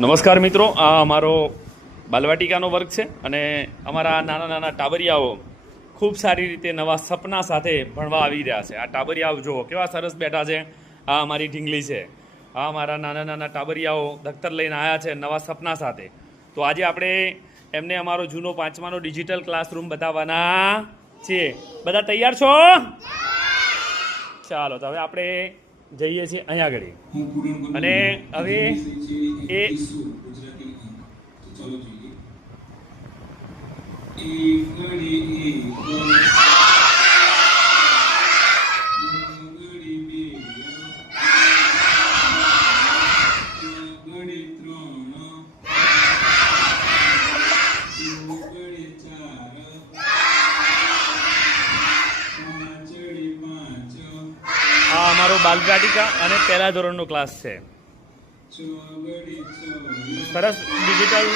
નમસ્કાર મિત્રો, આ અમારો બાલવાટિકાનો વર્ગ છે અને અમારા નાના નાના ટાબરિયાઓ ખૂબ સારી રીતે નવા સપના સાથે ભણવા આવી રહ્યા છે. આ ટાબરિયાઓ જુઓ કેવા સરસ બેઠા છે. આ અમારી ઢીંગલી છે. આ અમારા નાના નાના ટાબરિયાઓ દફતર લઈને આવ્યા છે નવા સપના સાથે. તો આજે આપણે એમને અમારો જૂનો 5માનો ડિજિટલ ક્લાસરૂમ બતાવવાના છીએ. બધા તૈયાર છો? ચાલો, તો હવે આપણે જઈએ છીએ અહીંયા આગળ અને હવે એ આ અમારો બાલવાટિકા અને પહેલા ધોરણનો ક્લાસ છે. સરસ ડિજિટલ